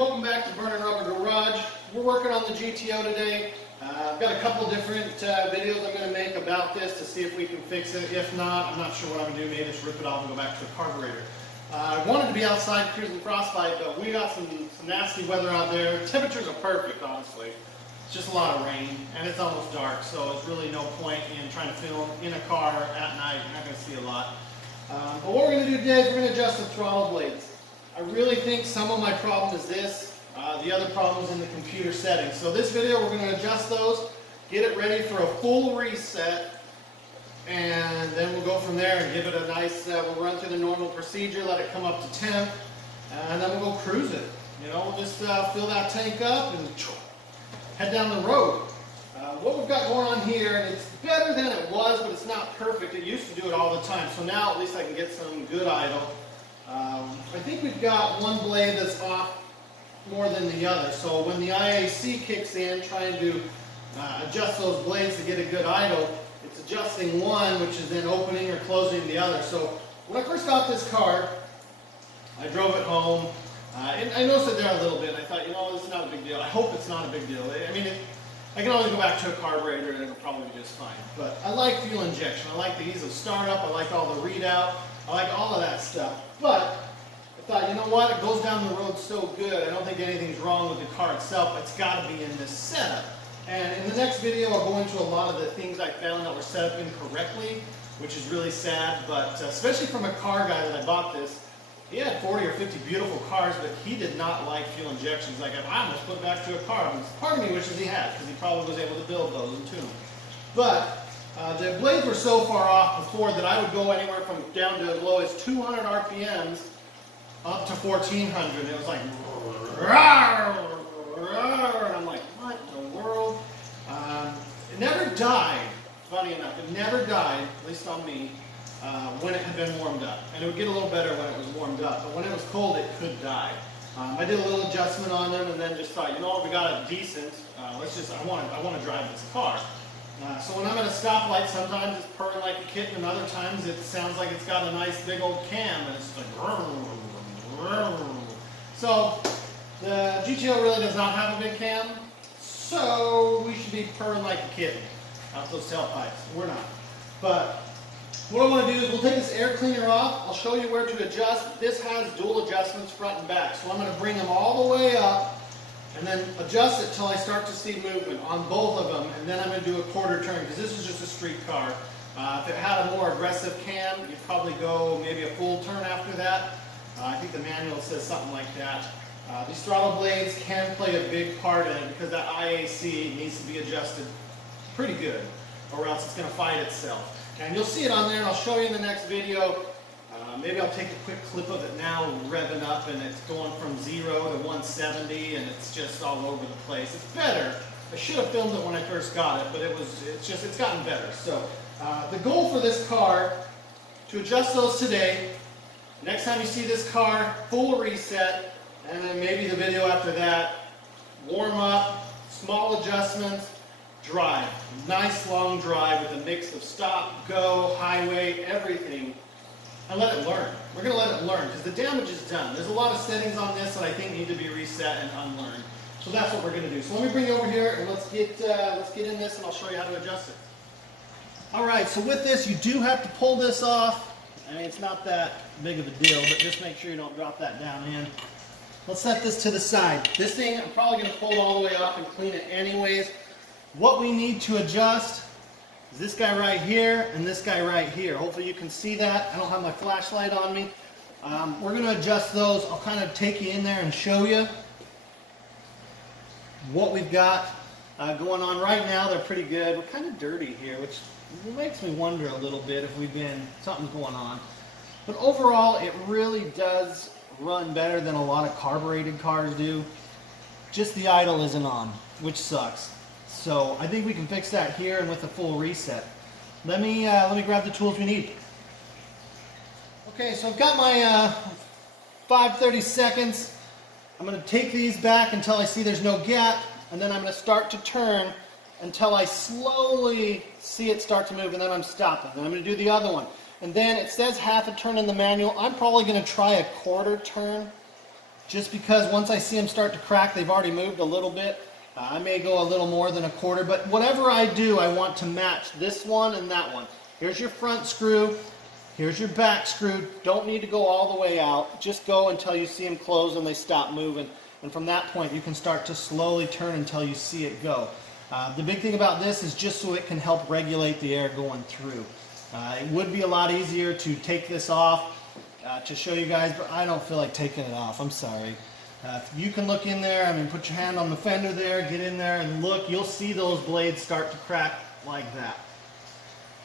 welcome back to Burning Rubber Garage. We're working on the GTO today. I've got a couple different videos I'm going to make about this to see if we can fix it. If not, I'm not sure what I'm going to do. Maybe just rip it off and go back to a carburetor. I wanted to be outside cruising Frostbite, but we got some nasty weather out there. Temperatures are perfect, honestly. It's just a lot of rain, and it's almost dark, so there's really no point in trying to film in a car at night. You're not going to see a lot. But what we're going to do today is we're going to adjust the throttle blades. I really think some of my problem is this. The other problem is in the computer settings. So this video, we're going to adjust those, get it ready for a full reset, and then we'll go from there and give it a nice, we'll run through the normal procedure, let it come up to 10, and then we'll go cruise it. You know, we'll just fill that tank up and head down the road. What we've got going on here, and it's better than it was, but it's not perfect. It used to do it all the time, so now at least I can get some good idle. I think we've got one blade that's off more than the other, so when the IAC kicks in trying to adjust those blades to get a good idle, it's adjusting one, which is then opening or closing the other. So when I first got this car, I drove it home, and I noticed it there a little bit, and I thought, you know, this is not a big deal. I hope it's not a big deal. I mean, I can only go back to a carburetor and it'll probably be just fine. But I like fuel injection. I like the ease of startup. I like all the readout. I like all of that stuff. But I thought, you know what? It goes down the road so good. I don't think anything's wrong with the car itself. It's got to be in this setup. And in the next video, I'll go into a lot of the things I found that were set up incorrectly, which is really sad. But especially from a car guy that I bought this, he had 40 or 50 beautiful cars, but he did not like fuel injections. Like, I almost put it back to a car. And part of me wishes he had, because he probably was able to build those and tune them. But the blades were so far off before that I would go anywhere from down to as low as 200 RPMs up to 1400. It was like, rawr, rawr, and I'm like, what in the world? It never died, funny enough. It never died, at least on me, when it had been warmed up. And it would get a little better when it was warmed up, but when it was cold, it could die. I did a little adjustment on them and then just thought, you know what, we got a decent, I want to drive this car. So when I'm at a stoplight, sometimes it's purring like a kitten, and other times it sounds like it's got a nice big old cam, and it's just like, rrr, rrr. So the GTO really does not have a big cam, so we should be purring like a kitten out those tailpipes. We're not. But what I want to do is we'll take this air cleaner off. I'll show you where to adjust. This has dual adjustments front and back, so I'm going to bring them all the way up and then adjust it till I start to see movement on both of them, and then I'm going to do a quarter turn, because this is just a street car. If it had a more aggressive cam, you'd probably go maybe a full turn after that. I think the manual says something like that. These throttle blades can play a big part in it, because that IAC needs to be adjusted pretty good, or else it's going to fight itself. And you'll see it on there, and I'll show you in the next video. Maybe I'll take a quick clip of it now, revving up, and it's going from 0 to 170, and it's just all over the place. It's better. I should have filmed it when I first got it, but it's gotten better. So the goal for this car, to adjust those today. Next time you see this car, full reset, and then maybe the video after that, warm up, small adjustments, drive. Nice long drive with a mix of stop, go, highway, everything. And let it learn. We're going to let it learn, because the damage is done. There's a lot of settings on this that I think need to be reset and unlearned. So that's what we're going to do. So let me bring you over here and let's get in this, and I'll show you how to adjust it. All right, so with this, you do have to pull this off. I mean, it's not that big of a deal, but just make sure you don't drop that down in. Let's set this to the side. This thing, I'm probably going to pull it all the way off and clean it anyways. What we need to adjust is this guy right here and this guy right here. Hopefully you can see that. I don't have my flashlight on me. We're going to adjust those. I'll kind of take you in there and show you what we've got going on right now. They're pretty good. We're kind of dirty here, which makes me wonder a little bit if something's going on. But overall, it really does run better than a lot of carbureted cars do. Just the idle isn't on, which sucks. So I think we can fix that here and with a full reset. Let me grab the tools we need. Okay, so I've got my 5/32. I'm going to take these back until I see there's no gap, and then I'm going to start to turn until I slowly see it start to move, and then I'm stopping. Then I'm going to do the other one. And then it says half a turn in the manual. I'm probably going to try a quarter turn just because once I see them start to crack, they've already moved a little bit. I may go a little more than a quarter, but whatever I do, I want to match this one and that one. Here's your front screw, here's your back screw. Don't need to go all the way out. Just go until you see them close and they stop moving. And from that point, you can start to slowly turn until you see it go. The big thing about this is just so it can help regulate the air going through. It would be a lot easier to take this off to show you guys, but I don't feel like taking it off. I'm sorry. You can look in there, I mean, put your hand on the fender there, get in there and look. You'll see those blades start to crack like that.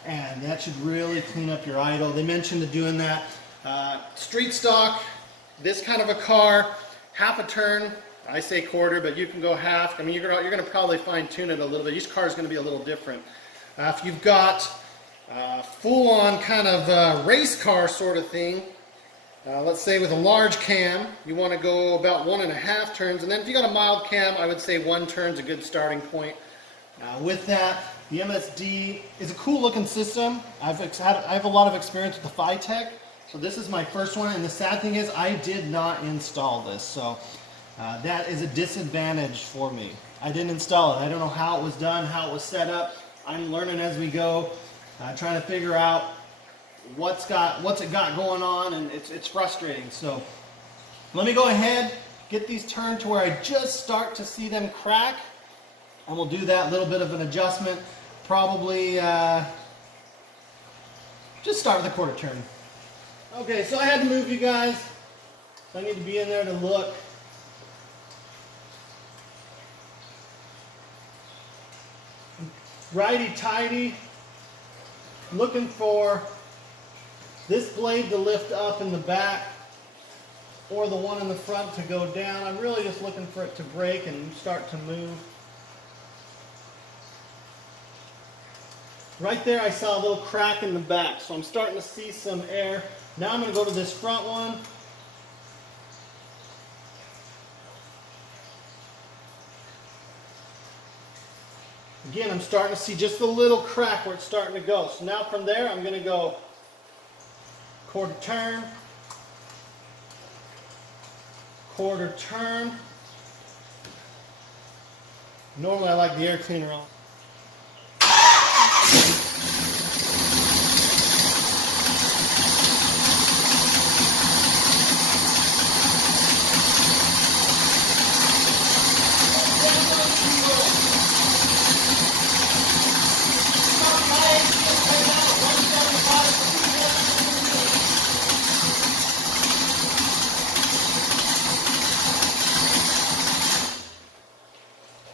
And that should really clean up your idle. They mentioned doing that. Street stock, this kind of a car, half a turn. I say quarter, but you can go half. I mean, you're going to probably fine tune it a little bit. Each car is going to be a little different. If you've got full-on kind of race car sort of thing, let's say with a large cam, you want to go about 1.5 turns, and then if you got a mild cam, I would say 1 turn's a good starting point. With that, the MSD is a cool looking system. I have a lot of experience with the Phytech, so this is my first one, and the sad thing is I did not install this, so that is a disadvantage for me. I didn't install it. I don't know how it was done, how it was set up. I'm learning as we go, trying to figure out what's it got going on, and it's frustrating. So let me go ahead, get these turned to where I just start to see them crack, and we'll do that little bit of an adjustment. Probably just start with a quarter turn. Okay, so I had to move you guys. So I need to be in there to look. Righty-tighty, looking for this blade to lift up in the back or the one in the front to go down. I'm really just looking for it to break and start to move. Right there I saw a little crack in the back, so I'm starting to see some air. Now I'm going to go to this front one. Again, I'm starting to see just a little crack where it's starting to go. So now from there, I'm going to go quarter turn, quarter turn. Normally I like the air cleaner on.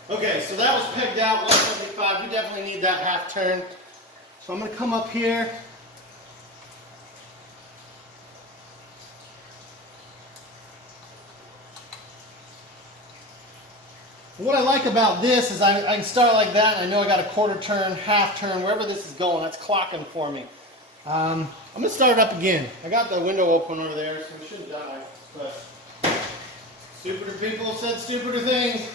Okay, so that was pegged out, 175. You definitely need that half turn. So I'm going to come up here. What I like about this is I can start like that, and I know I got a quarter turn, half turn, wherever this is going, that's clocking for me. I'm going to start it up again. I got the window open over there, so we shouldn't die. But stupider people have said stupider things.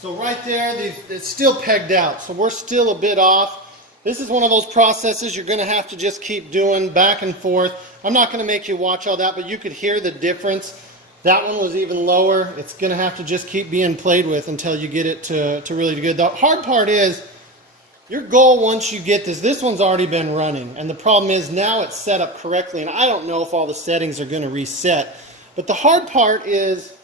So right there, it's still pegged out, so we're still a bit off. This is one of those processes you're going to have to just keep doing back and forth. I'm not going to make you watch all that, but you could hear the difference. That one was even lower. It's going to have to just keep being played with until you get it to really good. The hard part is, your goal once you get this one's already been running, and the problem is now it's set up correctly, and I don't know if all the settings are going to reset. But the hard part is,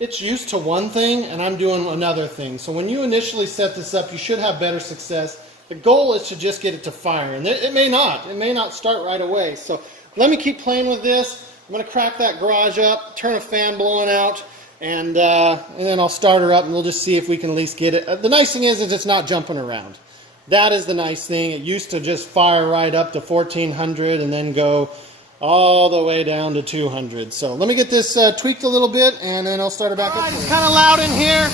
it's used to one thing and I'm doing another thing. So when you initially set this up, you should have better success. The goal is to just get it to fire, and it may not start right away. So let me keep playing with this. I'm going to crack that garage up, turn a fan blowing out, and then I'll start her up and we'll just see if we can at least get it. The nice thing is it's not jumping around. That is the nice thing. It used to just fire right up to 1400 and then go all the way down to 200. So let me get this tweaked a little bit, and then I'll start it back up. It's kind of loud in here.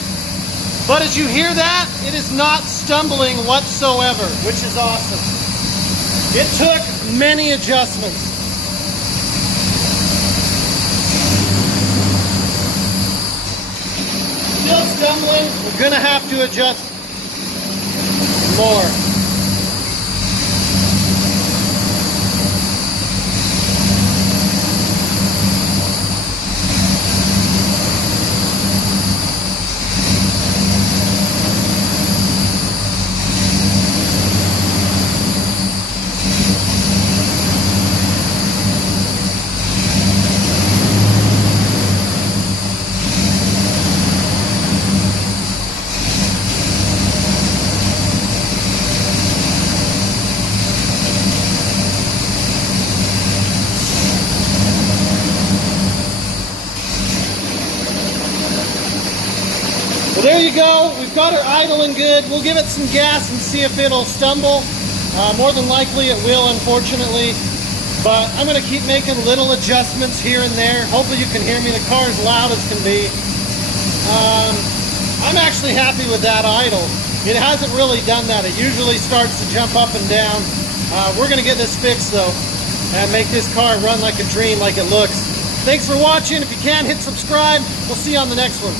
But as you hear that, it is not stumbling whatsoever, which is awesome. It took many adjustments. Still stumbling. We're gonna have to adjust more. Well, there you go. We've got her idling good. We'll give it some gas and see if it'll stumble. More than likely it will, unfortunately. But I'm going to keep making little adjustments here and there. Hopefully you can hear me. The car is loud as can be. I'm actually happy with that idle. It hasn't really done that. It usually starts to jump up and down. We're going to get this fixed, though, and make this car run like a dream, like it looks. Thanks for watching. If you can, hit subscribe. We'll see you on the next one.